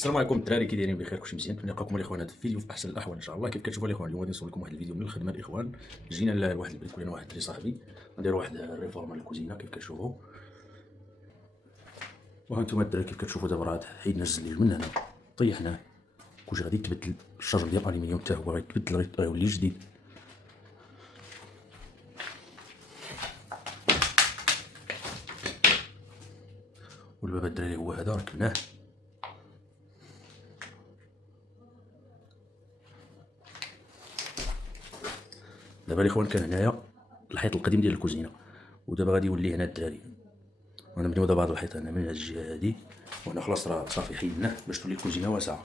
السلام عليكم الدراري، كي دايرين؟ بخير؟ كلشي مزيان؟ نلقاكم الاخوان هذا الفيديو في احسن الاحوال ان شاء الله. كيف كتشوفوا الاخوان، اليوم غادي نصور لكم واحد الفيديو من الخدمه الاخوان. جينا لواحد البريك ولا واحد الدري صاحبي، غنديروا واحد الريفورم للكوزينه كيف كتشوفوا. وهانتوما الدراري كيف كتشوفوا دابا راه حيدنا الزليج من هنا، طيحناه، كلشي غادي يتبدل. الشرج ديال الالومنيوم حتى هو غيتبدل، غيولي جديد. والباب الدراري هو هذا ركبناه. دابا الاخوان كان هنايا الحيط القديم ديال الكوزينه، ودابا غادي يولي هنا الدراري. وانا نبنيو دابا هاد الحيط هنا من هاد الجهه هادي، وهنا خلاص راه صافي حيدناه باش تولي الكوزينه واسعه.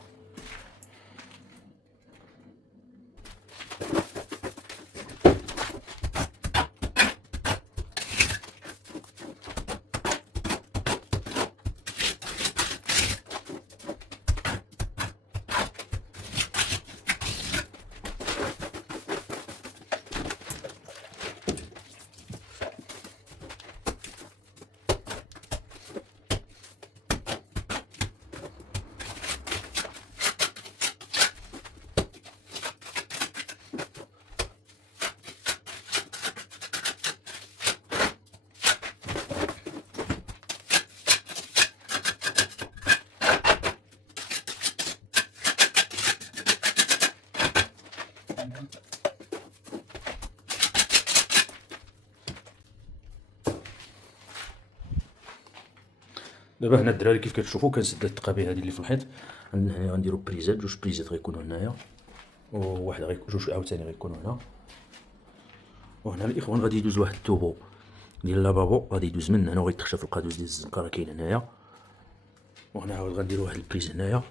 دابا هنا الدراري كيف كتشوفوا كنسد التقابيل هادي اللي في الحيط. عندنا هنا غنديرو بريزات، جوج بريزات غيكونوا هنايا، وواحد جوج عاوتاني غيكونوا هنا. وهنا الاخوان غادي يدوز واحد التوبو ديال لابابو، غادي يدوز من هنا وغيتخشى في القادوس ديال الزنقه راه كاين هنايا. وهنا عاود غنديرو واحد البريز هنايا.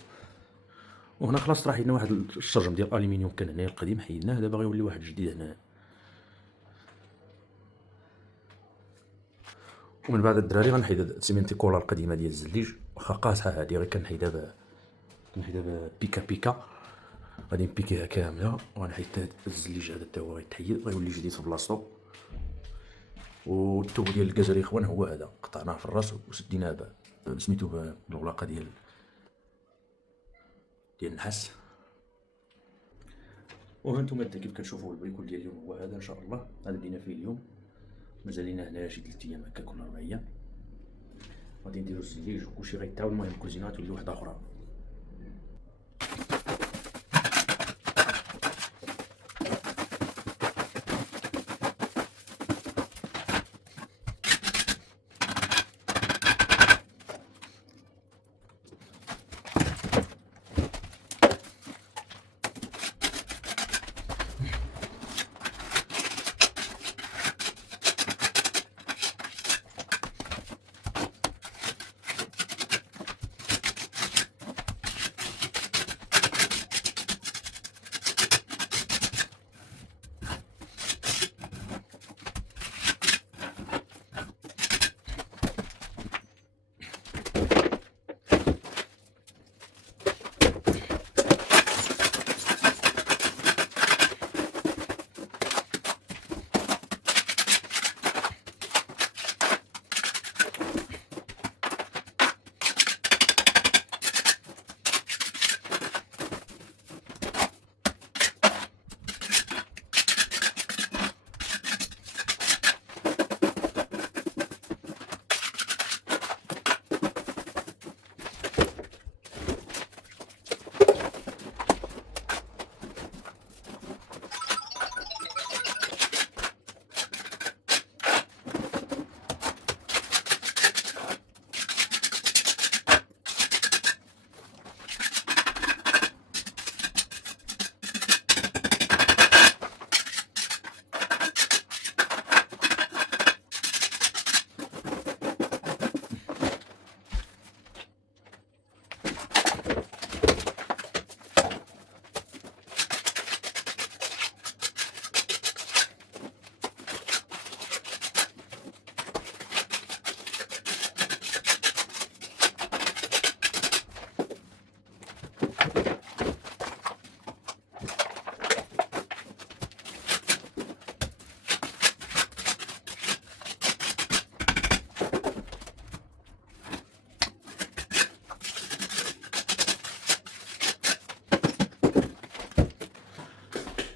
وهنا خلاص راه حيدنا واحد الشرجم ديال الالومنيوم كان هنايا القديم، حيدناه. دابا غيولي واحد جديد هنايا. ومن بعد الدراري غنحيد هاد السيمنتي كولا القديمه ديال الزليج، واخا قاصحه هادي غير كنحيدها بيكا بيكا. غادي نبيكيها كامله، وغنحيد هاد الزليج هذا حتى هو غيتحيد، غيولي جديد في بلاصتو. والتوب ديال الكاز الاخوان هو هذا، قطعناه في الراس وسديناه سميتو بالغلاقه ديال النحاس. وهانتوما كيف كتشوفوا البريكول ديال اليوم هو هذا ان شاء الله. هذا بدينا فيه اليوم، مازال لينا هنايا شي 3 ايام هكاك ولا 4 ايام. غادي نديرو الزليج وكلشي غيتعاود. المهم الكوزينه تولي وحده اخرى.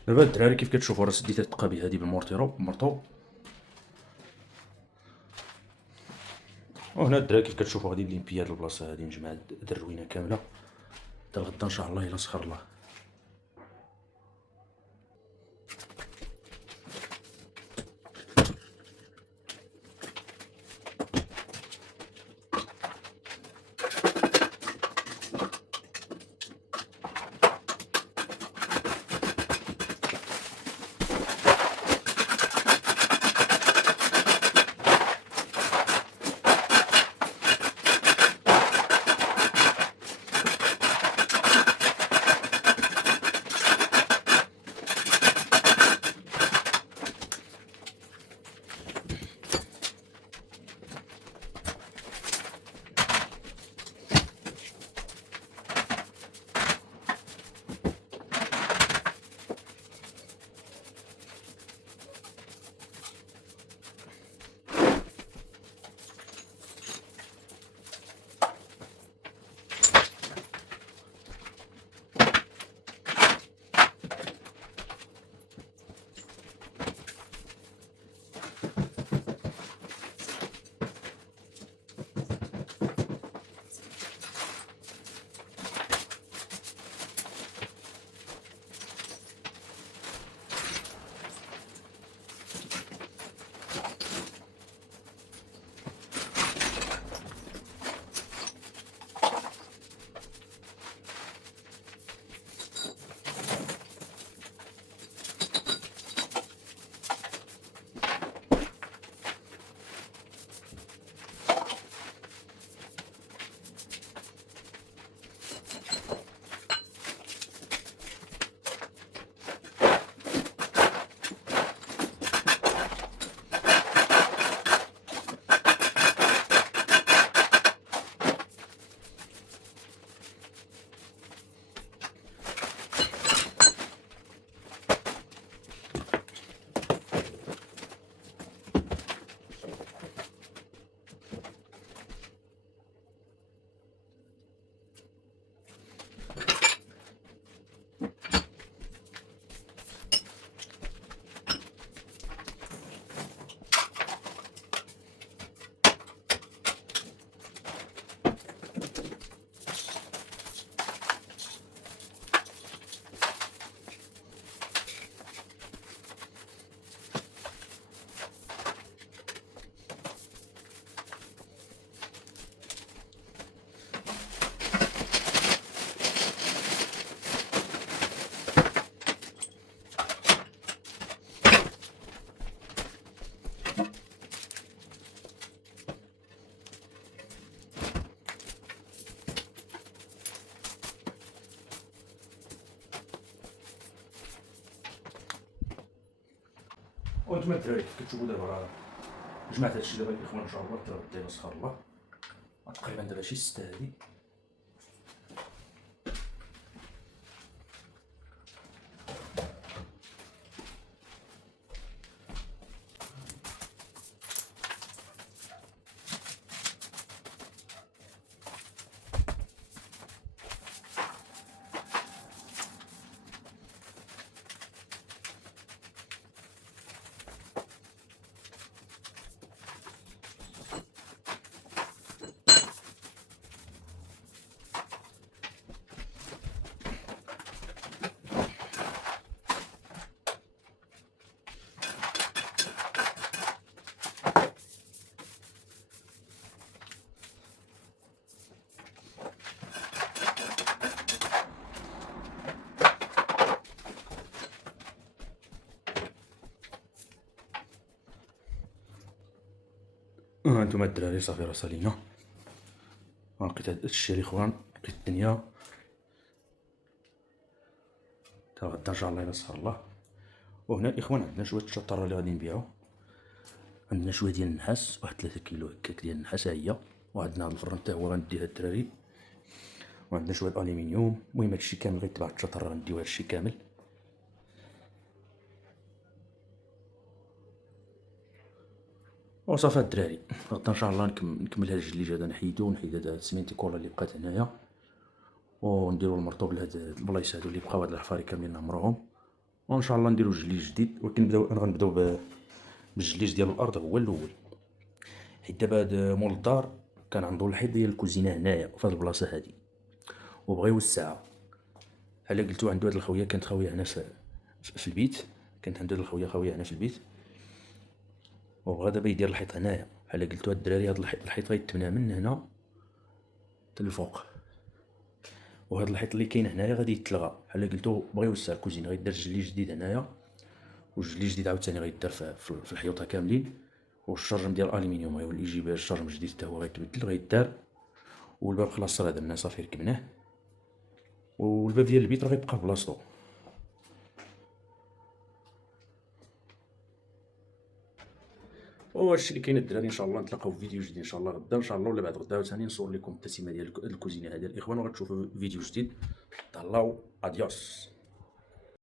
دابا الدراري كيف كتشوفوا راه سديت هاد التقابي هادي بالمرطو. وهنا الدراري كيف كتشوفوا غادي نليمبي هاد البلاصه هادي نجمع هاد الروينه كامله حتى غدا ان شاء الله الا سخر الله. وانتم الدراري كيف كتشوفوا دابا راه جمعت هادشي دابا الاخوان ان شاء الله حتى غدا الا سخر الله. تقريبا دابا شي 6 هادي. هانتوما الدراري صافي راه سالينا. لقيت هادشي الاخوان، لقيت الدنيا تا غدا ان شاء الله الا سخر الله. وهنا الاخوان عندنا شويه الشطره اللي غادي نبيعو. عندنا شويه ديال النحاس، واحد 3 كيلو هكاك ديال النحاس ها هي. وعندنا هاد الفرن حتى هو غنديه للدراري. وعندنا شويه الالومنيوم. المهم هادشي كامل غيتباع الشطره، غنديو هادشي كامل. وصافي الدراري غدا ان شاء الله نكمل هاد الجليج هذا، نحيدو ونحيد هاد السمينتي كولا اللي بقات هنايا، ونديرو المرطوب لهاد البلايص هادو اللي بقاو، هاد الحفاري كاملين نعمروهم. وان شاء الله نديرو جليج جديد، ولكن غنبداو بالجليج ديال الارض هو الاول، حيت دابا هاد مول الدار كان عنده الحيط ديال الكوزينه هنايا في هاد البلاصه هادي، وبغا يوسعها. بحال قلتو عنده هاد الخويه كانت خاويه هنا في البيت، كانت عنده هاد الخويه خاويه هنا في البيت، وبغا دابا يدير الحيط هنايا. بحال قلتو هاد الدراري هاد الحيط غيتبنى من هنا حتى الفوق، وهاد الحيط اللي كاين هنايا غادي يتلغى. بحال قلتو بغا يوسع الكوزينه، غيدير جليج جديد هنايا، والجليج جديد عاوتاني غيدار في الحيوطه كاملين، والشرجم ديال الالومنيوم غيولي يجيب الشرجم جديد حتى هو غيتبدل غيدار، والباب خلاص راه درناه صافي ركبناه، والباب ديال البيت راه غيبقى بلاصتو. وهادشي اللي كاين الدراري. ان شاء الله نتلاقاو في فيديو جديد ان شاء الله غدا ان شاء الله، ولا بعد غدا عاوتاني نصور لكم التسميه ديال الكوزينه هذه الاخوان، وغتشوفوا فيديو جديد. تهلاو، اديوس.